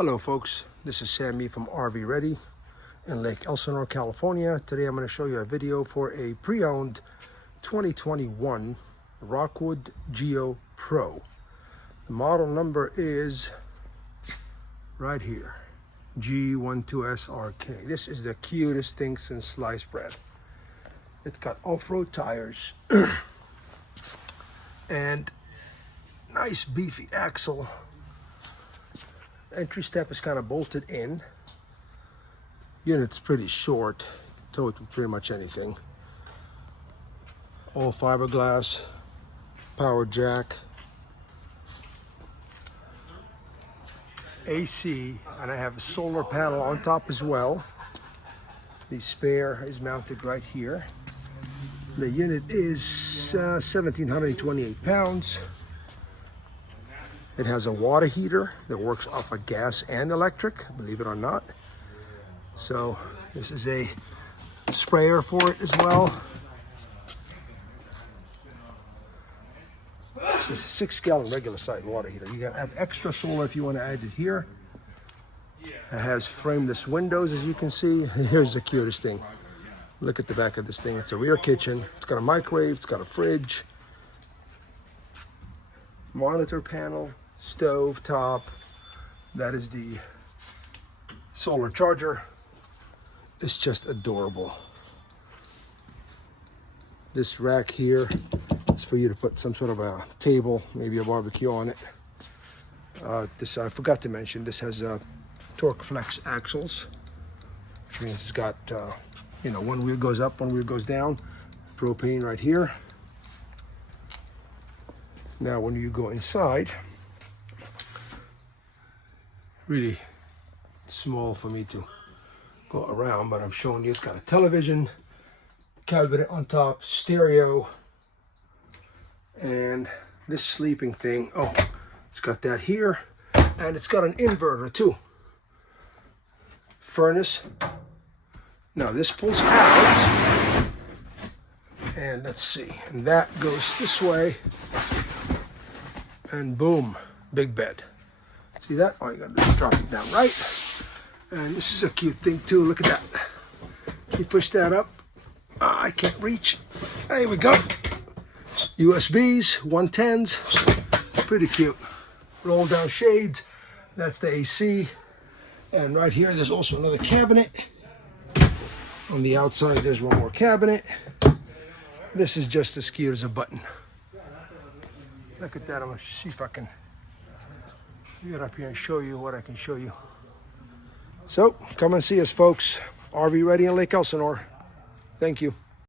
Hello folks, this is Sammy from RV Ready in Lake Elsinore, California. Today I'm going to show you a video for a pre-owned 2021 Rockwood Geo Pro. The model number is right here, G12SRK. This is the cutest thing since sliced bread. It's got off-road tires and nice beefy axle. Entry step is kind of bolted in. Unit's pretty short. Tow it with pretty much anything. All fiberglass, power jack, AC, and I have a solar panel on top as well. The spare is mounted right here. The unit is 1,728 pounds. It has a water heater that works off of gas and electric, believe it or not. So this is a sprayer for it as well. This is a 6-gallon regular size water heater. You can add extra solar if you want to add it here. It has frameless windows, as you can see. Here's the cutest thing. Look at the back of this thing. It's a rear kitchen. It's got a microwave. It's got a fridge. Monitor panel. Stove top. That is the solar charger. It's just adorable. This rack here is for you to put some sort of a table, maybe a barbecue on it. This I forgot to mention, this has torque flex axles, which means it's got one wheel goes up, one wheel goes down. Propane right here. Now when you go inside, really small for me to go around, but I'm showing you it's got a television, cabinet on top, stereo, and this sleeping thing, oh, it's got that here, and it's got an inverter too. Furnace. Now this pulls out, and let's see, and that goes this way, and boom, big bed. See that? All you gotta do is drop it down right. And this is a cute thing too. Look at that. You push that up. I can't reach. There we go. USBs, 110s. Pretty cute. Roll down shades. That's the AC. And right here, there's also another cabinet. On the outside, there's one more cabinet. This is just as cute as a button. Look at that. I'm gonna see if I can get up here and show you what I can show you. So come and see us, folks. RV Ready in Lake Elsinore. Thank you.